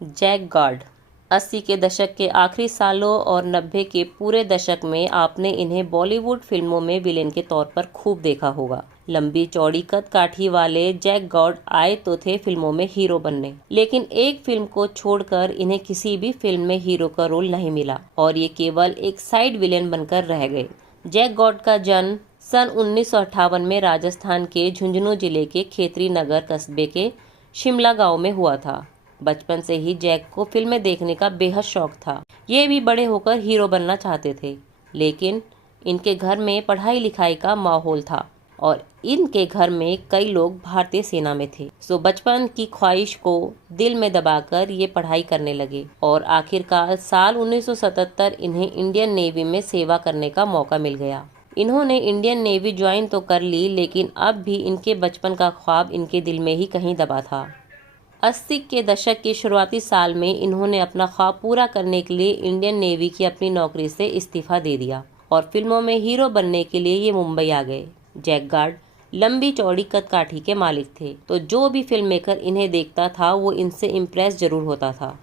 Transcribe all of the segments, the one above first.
Jack guard 80 के दशक के आखिरी सालों और 90 के पूरे दशक में आपने इन्हें बॉलीवुड फिल्मों में विलेन के तौर पर खूब देखा होगा। लंबी चौड़ी कद काठी वाले जैक गॉर्ड आए तो थे फिल्मों में हीरो बनने, लेकिन एक फिल्म को छोड़कर इन्हें किसी भी फिल्म में हीरो का रोल नहीं मिला और ये केवल एक साइड विलेन बनकर रह गए। जैक गॉर्ड का जन्म सन 1958 में राजस्थान के झुंझुनू जिले के खेतरी नगर कस्बे के शिमला गांव में हुआ था। बचपन से ही जैक को फिल्में देखने का बेहद शौक था। ये भी बड़े होकर हीरो बनना चाहते थे, लेकिन इनके घर में पढ़ाई लिखाई का माहौल था और इनके घर में कई लोग भारतीय सेना में थे। सो बचपन की ख्वाहिश को दिल में दबाकर ये पढ़ाई करने लगे और आखिरकार साल 1977 इन्हें इंडियन नेवी में सेवा करने का मौका मिल गया। इन्होंने इंडियन नेवी ज्वाइन तो कर ली, लेकिन अब भी इनके बचपन का ख्वाब इनके दिल में ही कहीं दबा था। 80 के दशक के शुरुआती साल में इन्होंने अपना ख्वाब पूरा करने के लिए इंडियन नेवी की अपनी नौकरी से इस्तीफा दे दिया और फिल्मों में हीरो बनने के लिए ये मुंबई आ गए। जैक गॉर्ड लंबी चौड़ी कदकाठी के मालिक थे, तो जो भी फिल्म मेकर इन्हें देखता था वो इनसे इम्प्रेस जरूर होता था।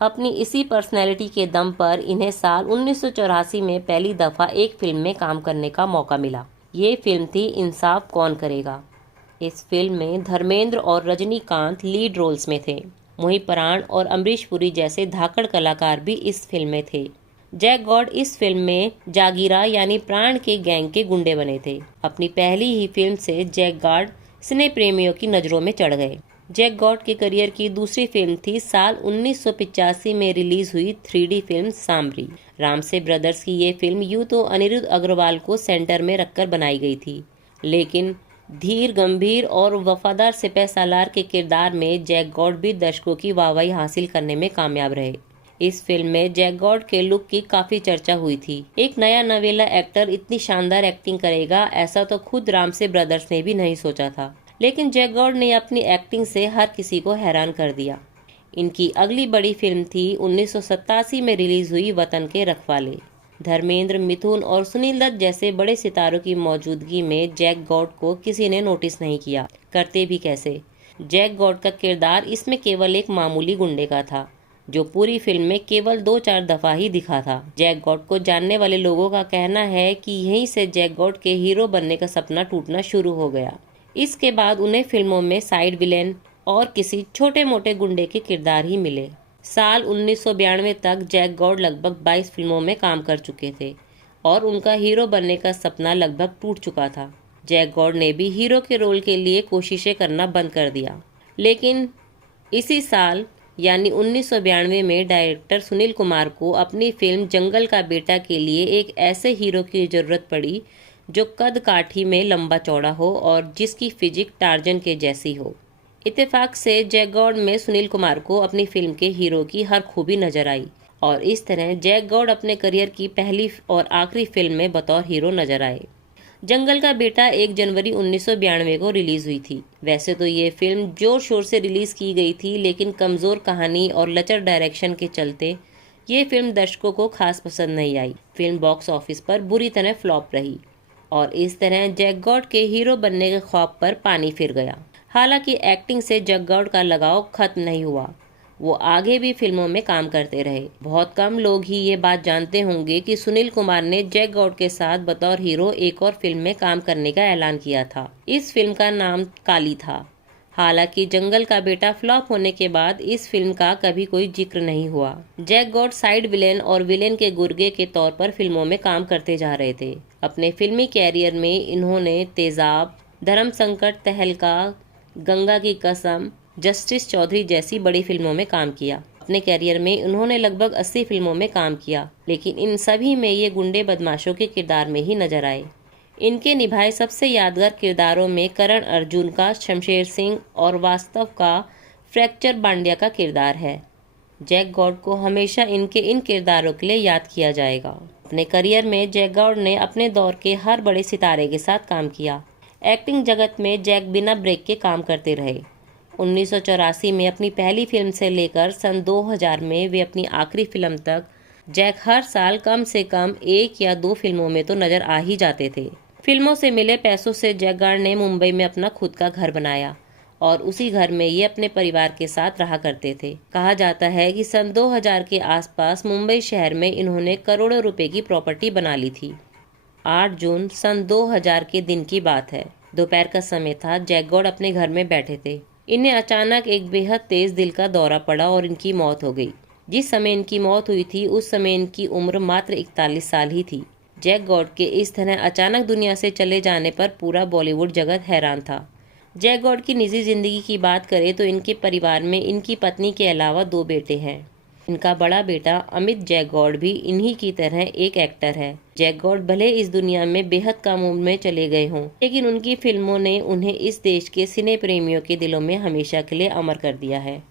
अपनी इसी पर्सनैलिटी के दम पर इन्हें साल 1984 में पहली दफ़ा एक फिल्म में काम करने का मौका मिला। ये फिल्म थी इंसाफ कौन करेगा। इस फिल्म में धर्मेंद्र और रजनीकांत लीड रोल्स में थे। मोही पराण और अमरीश पुरी जैसे धाकड़ कलाकार भी इस फिल्म में थे। जैक गॉर्ड इस फिल्म में जागीरा यानी प्राण के गैंग के गुंडे बने थे। अपनी पहली ही फिल्म से जैक गॉर्ड सिने प्रेमियों की नज़रों में चढ़ गए। जैक गॉर्ड के करियर की दूसरी फिल्म थी साल 1985 में रिलीज हुई 3D film Sambari. Ramsay brothers की ये फिल्म यूं तो अनिरुद्ध अग्रवाल को सेंटर में रखकर बनाई गई थी, लेकिन धीर गंभीर और वफादार सिपह सालार के किरदार में जैक गॉर्ड भी दर्शकों की वाहवाही हासिल करने में कामयाब रहे। इस फिल्म में जैक गॉर्ड के लुक की काफी चर्चा हुई थी। एक नया नवेला एक्टर इतनी शानदार एक्टिंग करेगा, ऐसा तो खुद रामसे ब्रदर्स ने भी नहीं सोचा था, लेकिन जैक गॉर्ड ने अपनी एक्टिंग से हर किसी को हैरान कर दिया। इनकी अगली बड़ी फिल्म थी 1987 में रिलीज हुई वतन के रखवाले। धर्मेंद्र, मिथुन और सुनील दत्त जैसे बड़े सितारों की मौजूदगी में जैक गॉर्ड को किसी ने नोटिस नहीं किया, करते भी कैसे। जैक गॉर्ड का किरदार इसमें केवल एक मामूली गुंडे का था, जो पूरी फिल्म में केवल 2-4 दफा ही दिखा था। जैक गॉर्ड को जानने वाले लोगों का कहना है कि यहीं से जैक गॉर्ड के हीरो बनने का सपना टूटना शुरू हो गया। इसके बाद उन्हें फिल्मों में साइड विलेन और किसी छोटे मोटे गुंडे के किरदार ही मिले। साल 1992 तक जैक गॉर्ड लगभग 22 फिल्मों में काम कर चुके थे और उनका हीरो बनने का सपना लगभग टूट चुका था। जैक गॉर्ड ने भी हीरो के रोल के लिए कोशिशें करना बंद कर दिया, लेकिन इसी साल यानी 1992 में डायरेक्टर सुनील कुमार को अपनी फिल्म जंगल का बेटा के लिए एक ऐसे हीरो की जरूरत पड़ी जो कद काठी में लंबा चौड़ा हो और जिसकी फिजिक टार्जन के जैसी हो। इत्तेफाक से जैक गॉर्ड में सुनील कुमार को अपनी फिल्म के हीरो की हर खूबी नजर आई और इस तरह जैक गॉर्ड अपने करियर की पहली और आखिरी फिल्म में बतौर हीरो नजर आए। जंगल का बेटा 1 जनवरी 1992 को रिलीज हुई थी। वैसे तो ये फिल्म जोर शोर से रिलीज की गई थी, लेकिन कमजोर कहानी और लचर डायरेक्शन के चलते ये फिल्म दर्शकों को खास पसंद नहीं आई। फिल्म बॉक्स ऑफिस पर बुरी तरह फ्लॉप रही और इस तरह जैक गॉर्ड के हीरो बनने के ख्वाब पर पानी फिर गया। हालांकि एक्टिंग से जैक गॉर्ड का लगाव खत्म नहीं हुआ, वो आगे भी फिल्मों में काम करते रहे। बहुत कम लोग ही ये बात जानते होंगे कि सुनील कुमार ने जैक गॉर्ड के साथ बतौर हीरो एक और फिल्म में काम करने का ऐलान किया था। इस फिल्म का नाम काली था। हालांकि जंगल का बेटा फ्लॉप होने के बाद इस फिल्म का कभी कोई जिक्र नहीं हुआ। जैक गॉर्ड साइड विलेन और विलेन के गुर्गे के तौर पर फिल्मों में काम करते जा रहे थे। अपने फिल्मी कैरियर में इन्होंने तेजाब, धर्म संकट, तहलका, गंगा की कसम, जस्टिस चौधरी जैसी बड़ी फिल्मों में काम किया। अपने कैरियर में उन्होंने लगभग 80 फिल्मों में काम किया, लेकिन इन सभी में ये गुंडे बदमाशों के किरदार में ही नजर आए। इनके निभाए सबसे यादगार किरदारों में करण अर्जुन का शमशेर सिंह और वास्तव का फ्रैक्चर बांडिया का किरदार है। जैक गॉर्ड को हमेशा इनके इन किरदारों के लिए याद किया जाएगा। अपने करियर में जैक गॉर्ड ने अपने दौर के हर बड़े सितारे के साथ काम किया। एक्टिंग जगत में जैक बिना ब्रेक के काम करते रहे। 1984 में अपनी पहली फिल्म से लेकर सन 2000 में वे अपनी आखिरी फिल्म तक जैक हर साल कम से कम 1 या 2 फिल्मों में तो नजर आ ही जाते थे। फिल्मों से मिले पैसों से जैक गॉर्ड ने मुंबई में अपना खुद का घर बनाया और उसी घर में ये अपने परिवार के साथ रहा करते थे। कहा जाता है कि सन 2000 के आसपास मुंबई शहर में इन्होंने करोड़ों रुपए की प्रॉपर्टी बना ली थी। 8 जून सन 2000 के दिन की बात है। दोपहर का समय था। जैक गॉड अपने घर में बैठे थे। इन्हें अचानक एक बेहद तेज दिल का दौरा पड़ा और इनकी मौत हो गई। जिस समय इनकी मौत हुई थी उस समय इनकी उम्र मात्र 41 साल ही थी। जैक गॉड के इस तरह अचानक दुनिया से चले जाने पर पूरा बॉलीवुड जगत हैरान था। जैक गॉड की निजी जिंदगी की बात करें तो इनके परिवार में इनकी पत्नी के अलावा 2 बेटे हैं। इनका बड़ा बेटा अमित जैक गॉड भी इन्हीं की तरह एक एक्टर है। जैक गॉड भले इस दुनिया में बेहद कम उम्र में चले गए हों, लेकिन उनकी फिल्मों ने उन्हें इस देश के सिने प्रेमियों के दिलों में हमेशा के लिए अमर कर दिया है।